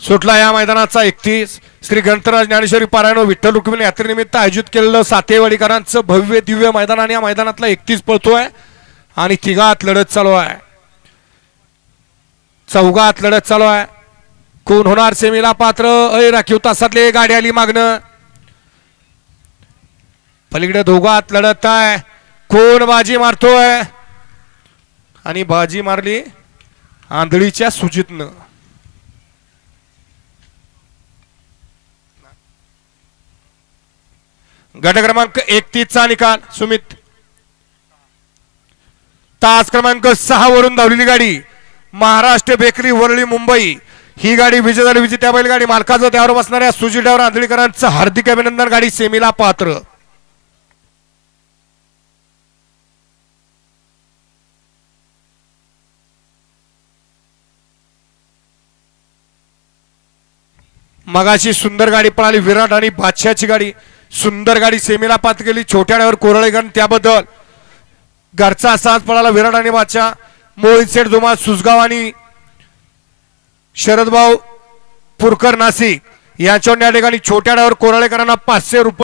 सुटला या मैदानाचा 31 श्री गणतराज ज्ञानेश्वरी पारायण विठ्ठल रुक्मिणी यात्रेनिमित्त आयोजित केलेलं सातेवाडीकरांचं भव्य दिव्य मैदान आणि या मैदानातला 31 पळतोय आणि तिघात लढत चालू आहे, चौघात लढत चालू आहे। कोण होणार सेमीला पात्र? राखीव तासातले गाडी आली मागणं, पलीकडे दोघात लढत आहे। कोण बाजी मारतोय? आणि बाजी मारली आंधळीच्या सुजितनं। गट क्रमांक 31 चा निकाल सुमित। तास क्रमांक 6 वरून धावलेली गाडी महाराष्ट्र बेकरी वरळी मुंबई ही गाडी विजय झाली। विजेत्या बैलगाडी मालकाचं त्यावर बसणाऱ्या सुजित ड्रायव्हर आंधळीकरांचं हार्दिक अभिनंदन। गाडी सेमीला पात्र। मगाशी सुंदर गाडी पळाली विराट आणि बादशाहची गाडी, सुंदर गाडी सेमीला पात्र केली छोट्या ड्रायव्हर कोरळेकर, त्याबद्दल घरचा साथ पळाला विराट आणि बादशाह। मोहित सेठ जोमा सुसगाव आणि शरदभाऊ पुरकर नाशिक यांच्या ठिकाणी छोट्या ड्रायव्हर कोरळेकरांना 500 रुपये